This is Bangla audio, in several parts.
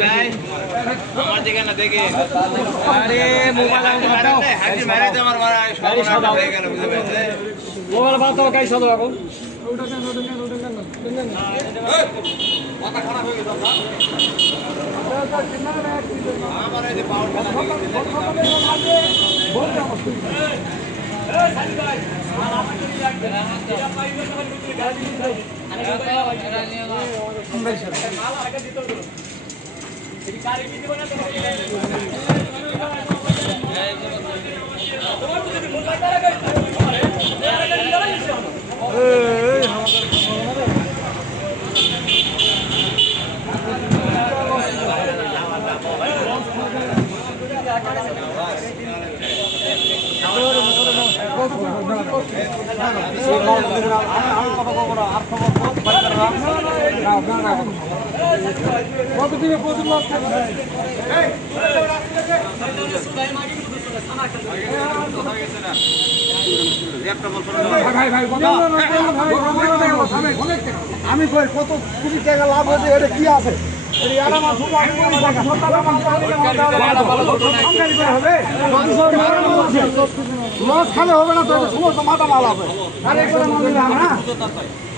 ভাই আমার দিকে না দেখে আরে মোবাইল হাজি মারাতে আমার মারা সর্বনাশ হয়ে গেল বুঝতে পেরেছে মোবাইল বাদ দাও গাই সাদো এখন মাথা খারাপ হয়ে গেল আমার এই যে পাউডার কতদিনে প্রচুর লস থাকে ভাই ভাই আমি কই কত কোটি টাকা লাভ হয়েছে এটা কি আছে লস খালে হবে না তো সমস্ত মাথা মাল হবে আরে হবে না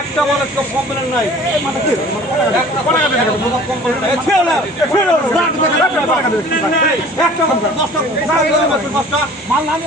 একটা বলে কমপ্লেন নাই। মানে কথা কথা মানলে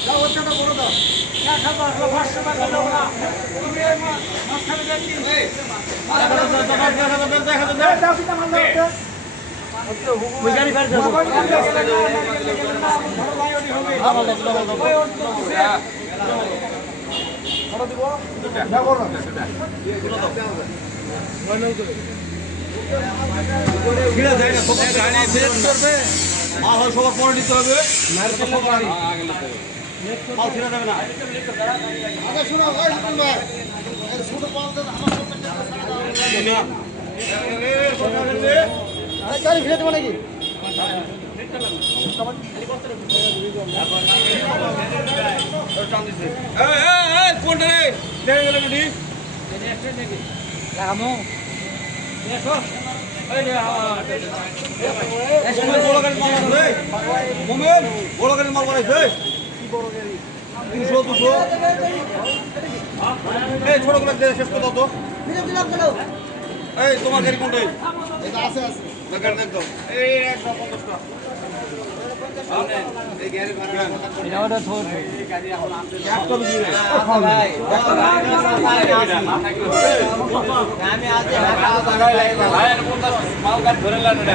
তিনটা মাল দেয় যাও পাঁচশো টাকা দাও না তুমি এই মা- মাঝখানে দেখি দাও দাও ফিরে যায় না সবার গাড়ি হয় ফিরে দেবো নাকি কোনটা রে? দেখে গেলে বুঝি? মোমেন, বড় গাড়ির মাল বানাইছে, মোমেন, বড় গাড়ির মাল বানাইছে। দুশো দুশো এই ছোটগুলো আমি আজ ধরে লাগবে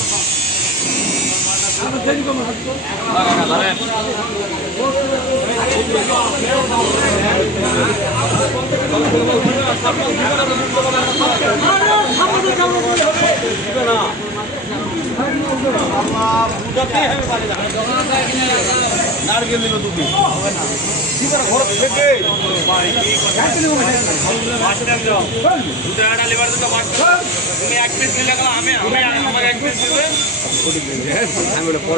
সেরকম হাঁটবো সামনে যাব বলে হবে না নারকেল দিল দুটি ঘর থেকে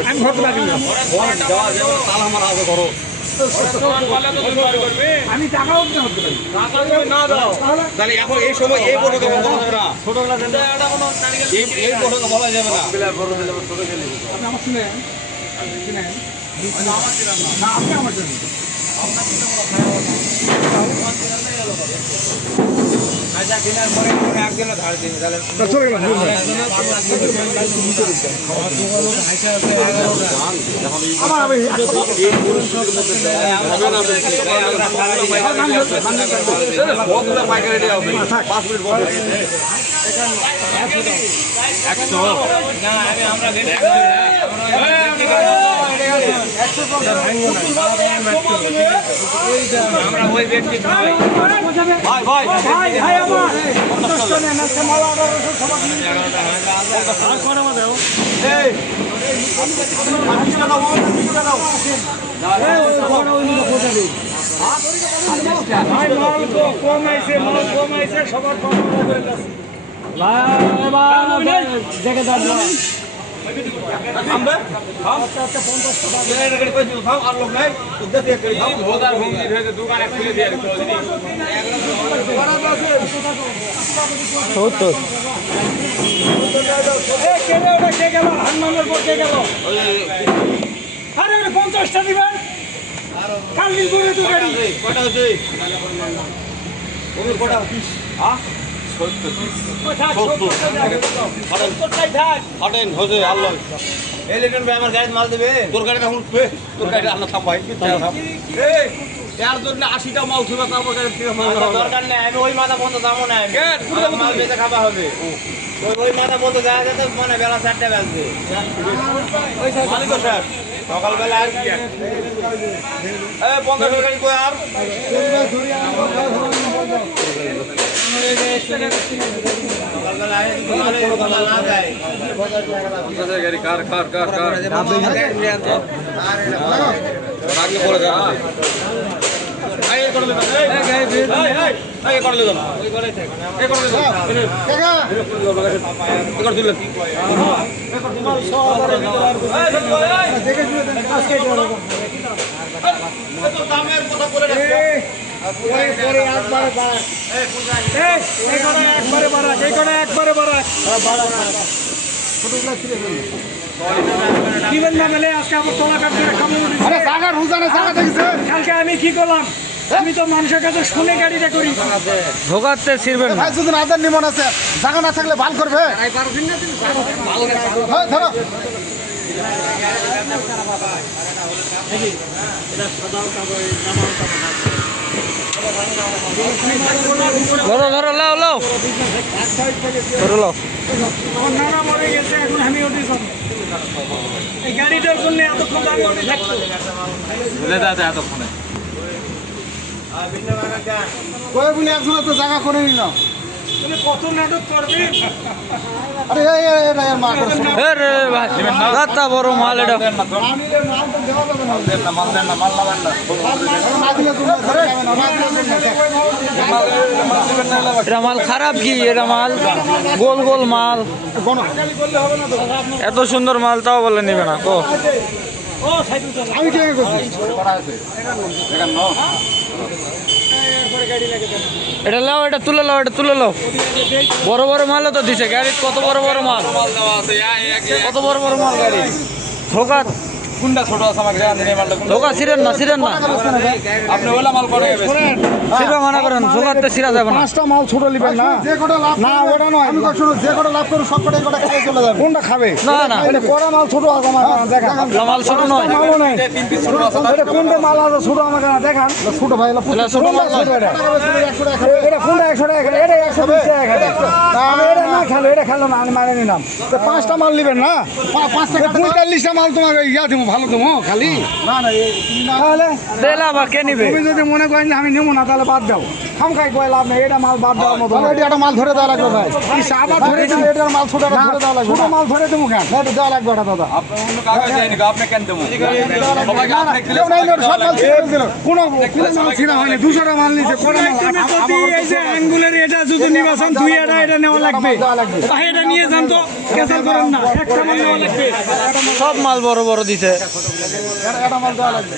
আমি ঘর লাগি না ঘর যাওয়া তালা আমার হবে ঘর আমি টাকা দিতে হতে পারি তাহলে তাহলে এখন এই সময় এই পটকে বলা যাবে না এই এই পটকে বলা যাবে না। আপনি আমার শুনে শুনেন। না আপনি আমার জন্য। তা গেলাম আমার আমি কতটা পাঁচ মিনিট বসে ভাই ভাই ভাই ভাই আমার আজকে মালা আঠারোশো সবার দেখে এক গাড়ি থাম এ, কে রে ওটা কে গেল? হনুমানের গেল? আরে ওটা পঞ্চাশটা দিবেন? কালকে করে তো গাড়ি। কয়টা হচ্ছে? কয়টা হ্যাঁ? হাটেন হচ্ছে আল্লাহ এই লিটন ভাই আমার গাড়িতে মাল দেবে? তোর গাড়িটা এখন তোর গাড়িটা আল্লাহ থাম ভাই। এর জন্য আশিটা মাল ছিল তারপর। দরকার নেই আমি ওই মাথা বন্ধ যাব না। মাল বেঁচে খাওয়া হবে। ওই ওই মাথা বন্ধ যাওয়া যেতে মানে বেলা চারটে বাজবে। মালিক স্যার। সকালবেলা আর কি পঞ্চাশ গাড়ি কই আর? যা এই করে এই করে দিলাম দামের একবারে বাড়াক এই কটা একবারে দিবেন না মেলে আজকে আমার তোলা কাটতে খাব আরে জায়গা রুজানে জায়গা দেখছে কালকে আমি কি করলাম? আমি তো মানুষের কাছে শুনে গাড়িটা করি। ভোগাতে ছিড়বেন না। ভাই যদি আজার নিমন আছে জায়গা না থাকলে ভালো করবে। ধরো। ধরো ধরো লাও লাও। ধরো লাও। নানা মরে গেছে এখন আমি ওটি এই গাড়িটার জন্য এতক্ষণ আমি থাকতো। কয়ে বলে একজন তো জায়গা করে নিল। কত নাটক করবে বড় মাল এটা। মাল তো। এটা খারাপ কি? এটা মাল গোল গোল মাল। এত সুন্দর মাল তাও বলে নিবে না ও আমি এটা লাও এটা তুলে লাও এটা তুলে লাও। বড় বড় মালও তো দিছে গাড়ি কত বড় বড় মাল? কত বড় বড় মাল গাড়ি ধোকা কোনটা ছোট আছে আমাকে ধোকা না না। আপনি ওলা মাল করে ছিড়বে মানা করেন ধোকাতে যাবে না। পাঁচটা মাল ছোট নিবেন না। যে কটা লাভ না ওটা নয়। আমি যে কটা লাভ করো সব কটা কটা খেয়ে চলে যাবে। কোনটা খাবে? না না। এটা কটা মাল ছোট আছে আমার দেখা এটা মাল ছোট নয়। মালও নাই তিন পিস ছোট আছে এটা কোনটা মাল আছে ছোট আমাকে না দেখান। ছোট ভাই এটা ছোট মাল নয়। এটা? কোনটা একশো টাকা এটা টাকা এটা না। খেলো এটা খেলো না আমি মানে নিলাম। তো পাঁচটা মাল নেবেন না? পাঁচটা পঁয়তাল্লিশটা মাল তোমাকে ইয়া দেবো ভালো দেবো খালি। না না তাহলে? দেলা বা কে নিবে? তুমি যদি মনে করেন আমি নেব না তাহলে বাদ দাও। খাম কয় লাভ নেই? এটা মাল বাদ দেওয়ার মতো এটা একটা মাল ধরে দেওয়া লাগবে ভাই। আবার ধরে দিলে এটার মাল ছোট ধরে দেওয়া লাগবে ছোট মাল ধরে দেবো কেন? এটা দেওয়া লাগবে এটা দাদা। আপনি অন্য কাগজ দেয়নি আপনি কেন দেবো? কেউ নাই সব মাল ছিঁড়ে দিল কোনো কোনো মাল ছিঁড়া হয়নি দুশোটা মাল নিছে কোনো মাল। তুমি যদি এই যে আঙ্গুলের এটা যদি নিবাসন দুই এটা এটা নেওয়া লাগবে। তাই এটা নিয়ে যান তো ক্যান্সেল করেন না। একটা মাল নেওয়া লাগবে। সব মাল বড় বড় দিছে। এটা মাল দেওয়া লাগবে।